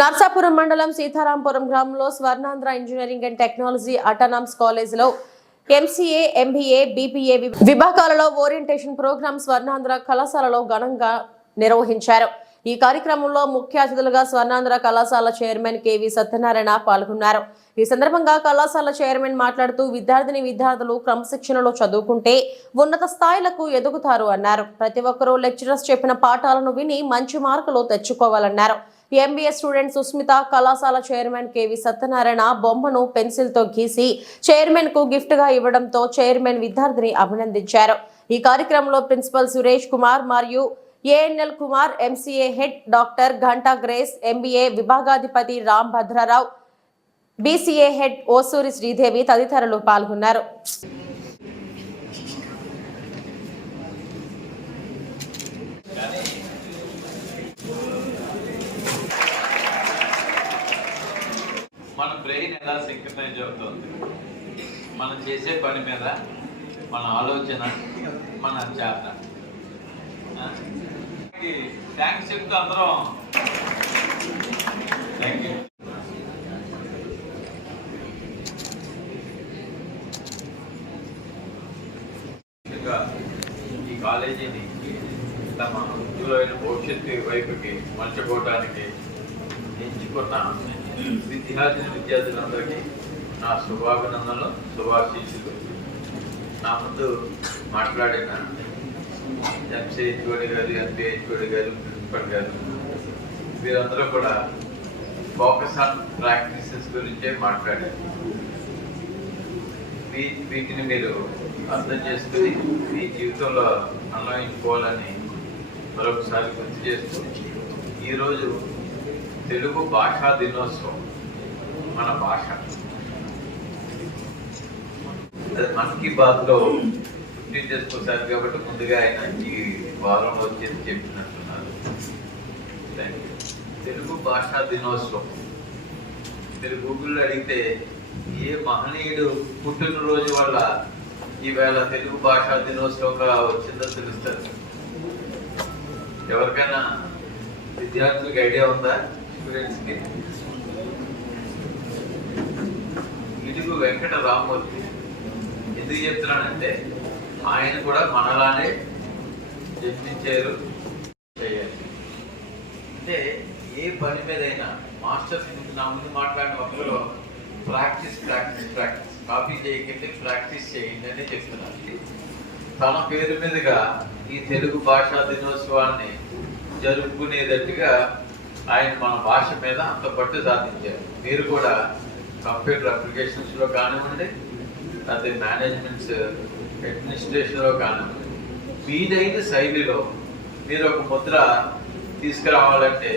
నర్సాపురం మండలం సీతారాంపురం గ్రామంలో Swarnandhra engineering and technology autonomous కాలేజీలో ఎంసీఏ ఎంబీఏ బీబీఏ విభాగాలలో ఓరియంటేషన్ ప్రోగ్రాం స్వర్ణాంధ్ర కళాశాలలో ఘనంగా నిర్వహించారు. ఈ కార్యక్రమంలో ముఖ్య అతిథులుగా స్వర్ణాంధ్ర కళాశాల చైర్మన్ కేవి సత్యనారాయణ పాల్గొన్నారు. ఈ సందర్భంగా కళాశాల చైర్మన్ మాట్లాడుతూ విద్యార్థిని విద్యార్థులు క్రమశిక్షణలో చదువుకుంటే ఉన్నత స్థాయిలకు ఎదుగుతారు అన్నారు. ప్రతి ఒక్కరూ లెక్చరర్స్ చెప్పిన పాఠాలను విని మంచి మార్కులు తెచ్చుకోవాలన్నారు. ఎంబీఏ స్టూడెంట్ సుస్మిత కళాశాల చైర్మన్ కేవి సత్యనారాయణ బొమ్మను పెన్సిల్తో గీసి చైర్మన్కు గిఫ్ట్గా ఇవ్వడంతో చైర్మన్ విద్యార్థిని అభినందించారు. ఈ కార్యక్రమంలో ప్రిన్సిపల్ సురేష్ కుమార్ మరియు ANL Kumar MCA head doctor Ghanta Grace MBA విభాగాధిపతి Ram Bhadrarao BCA head Osuri Sridevi తదితరులు పాల్గొన్నారు. మన బ్రెయిన్ ఎలా సింక్రనైజ్ అవుతుంది? మనం చేసే పని మీద మన ఆలోచన మన చేత థ్యాంక్స్ చెప్తూ అందరం. థ్యాంక్ యూ ఈ కాలేజీని తమ ఉజ్వలమైన భవిష్యత్తు వైపుకి మలుచుకోవడానికి ఎంచుకున్న విద్యార్థిని విద్యార్థులందరికీ నా శుభాభినందనలు శుభాశీస్సులు. నా ముందు మాట్లాడిన ఎంసీహెచ్ఓడి గారు ఎంపీహెచ్ఓడి గారు ప్రిన్సిపల్ గారు వీరందరూ కూడా ఫోకస్ ఆన్ ప్రాక్టీసెస్ గురించే మాట్లాడారు. వీటిని మీరు అర్థం చేసుకుని మీ జీవితంలో అన్వయించుకోవాలని మరొకసారి గుర్తు చేస్తూ ఈరోజు తెలుగు భాషా దినోత్సవం. మన భాష. అది మన్ కీ బాత్లో ఫిఫ్టీన్ గుర్తు కాబట్టి ముందుగా ఆయన ఈ వారంలో వచ్చేది చెప్పినట్టున్నారు. తెలుగు భాషా దినోత్సవం. మీరు గూగుల్లో అడిగితే ఏ మహనీయుడు పుట్టినరోజు వల్ల ఈవేళ తెలుగు భాషా దినోత్సవంగా వచ్చిందో తెలుస్తారు ఎవరికైనా విద్యార్థులకు ఐడియా ఉందా? స్టూడెంట్స్ ఇడుగు వెంకట రామూర్తి ఎందుకు చెప్తున్నానంటే ఆయన కూడా మనలానే జన్మించారు చేయాలి. అంటే ఏ పని మీదైనా మాస్టర్స్ ముందు నా ముందు మాట్లాడిన ఒక్కరు ప్రాక్టీస్ ప్రాక్టీస్ ప్రాక్టీస్. కాపీ చేయకండి ప్రాక్టీస్ చేయండి అని చెప్తున్నారు. తన పేరు మీదుగా ఈ తెలుగు భాషా దినోత్సవాన్ని జరుపుకునేటట్టుగా ఆయన మన భాష మీద అంత పట్టు సాధించారు. మీరు కూడా కంప్యూటర్ అప్లికేషన్స్లో కానివ్వండి అదే మేనేజ్మెంట్స్ అడ్మినిస్ట్రేషన్లో కానివ్వండి మీదైన శైలిలో మీరు ఒక ముద్ర తీసుకురావాలంటే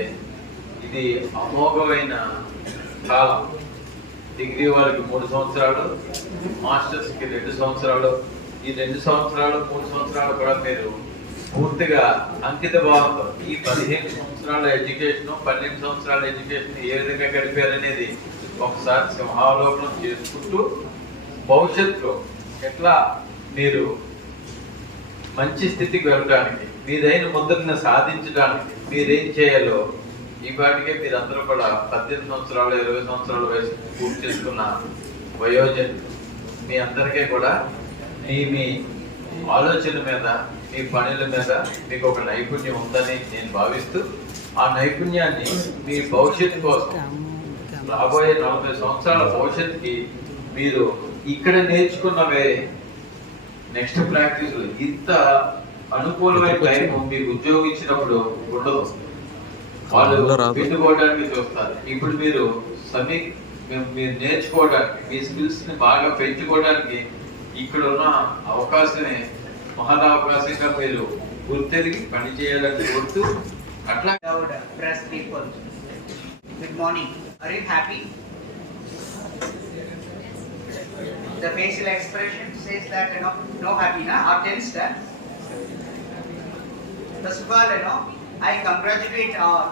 ఇది అమోఘమైన కాలం. డిగ్రీ వాళ్ళకి మూడు సంవత్సరాలు మాస్టర్స్కి రెండు సంవత్సరాలు ఈ రెండు సంవత్సరాలు మూడు సంవత్సరాలు కూడా మీరు పూర్తిగా అంకిత భావంతో ఈ పదిహేను సంవత్సరాల ఎడ్యుకేషన్ పన్నెండు సంవత్సరాల ఎడ్యుకేషన్ ఏ విధంగా గడిపారనేది ఒకసారి సింహావలోకనం చేసుకుంటూ భవిష్యత్తులో ఎట్లా మీరు మంచి స్థితికి వెళ్ళడానికి మీదైన ముద్రను సాధించడానికి మీరేం చేయాలో ఇవాటికే మీరందరూ కూడా పద్దెనిమిది సంవత్సరాలు ఇరవై సంవత్సరాల వయసు పూర్తి చేసుకున్న వయోజనులు. మీ అందరికీ కూడా మీ మీ ఆలోచన మీద మీ పనుల మీద మీకు ఒక నైపుణ్యం ఉందని నేను భావిస్తూ ఆ నైపుణ్యాన్ని మీ భవిష్యత్తు కోసం రాబోయే నలభై సంవత్సరాల భవిష్యత్తుకి మీరు ఇక్కడ నేర్చుకున్నవే నెక్స్ట్ ప్రాక్టీస్ ఇంత అనుకూలమైన టైం మీకు ఉద్యోగం ఇచ్చినప్పుడు ఉండదు. వాళ్ళు పెట్టుకోవడానికి చూస్తారు. ఇప్పుడు మీరు సమీ మీరు నేర్చుకోవడానికి మీ స్కిల్స్ని బాగా పెంచుకోవడానికి ఇక్కడ ఉన్న అవకాశమే మహదవకాశంగా మీరు గుర్తెరిగి పని చేయాలని కోరుతూ అట్లా Loud press people. Good morning. Are you happy? The facial expression says that you know no happy na or tensed. huh? First of all, you know, I congratulate our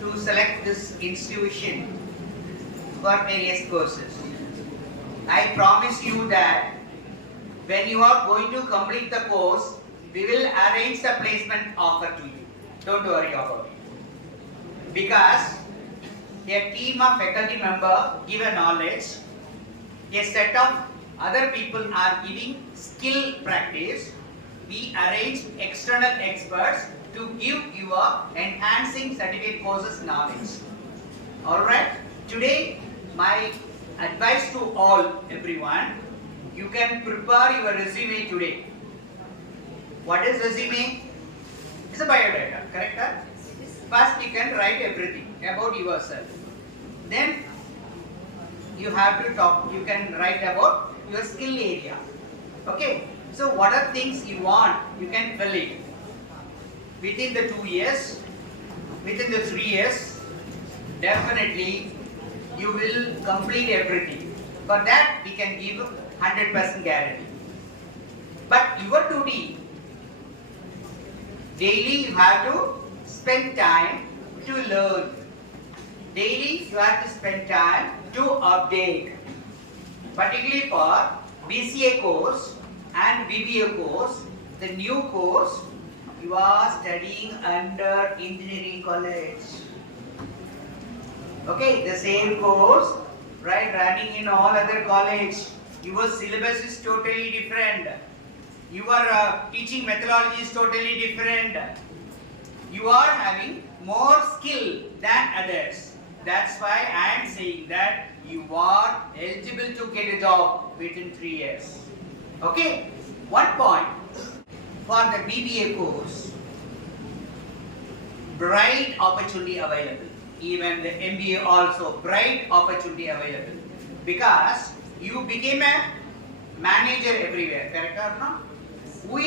to select this institution for various courses. I promise you that when you are going to complete the course, we will arrange the placement offer to you. Don't worry about it. because a team of faculty member give a knowledge, a set of other people are giving skill practice. We arrange external experts to give your enhancing certificate courses knowledge. Alright, today my advice to all everyone, you can prepare your resume today. What is resume? It's a biodata, correct? First you can write everything about yourself. Then you have to talk, you can write about your skill area. Okay, so what are things you want, you can fill it. Within the two years, within the three years, definitely you will complete everything. For that, we can give hundred percent guarantee. But your duty, daily you have to spend time to learn. Daily you have to spend time to update. Particularly for BCA course and BBA course, the new course, you are studying under engineering college. Okay, the same course, right, running in all other college. Your syllabus is totally different. Your uh, teaching methodology is totally different. You are having more skill than others. That's why I am saying that you are eligible to get a job within three years. Okay, one point for the BBA course, bright opportunity available. Even the MBA also bright opportunity available because you became a manager everywhere. Correct or not?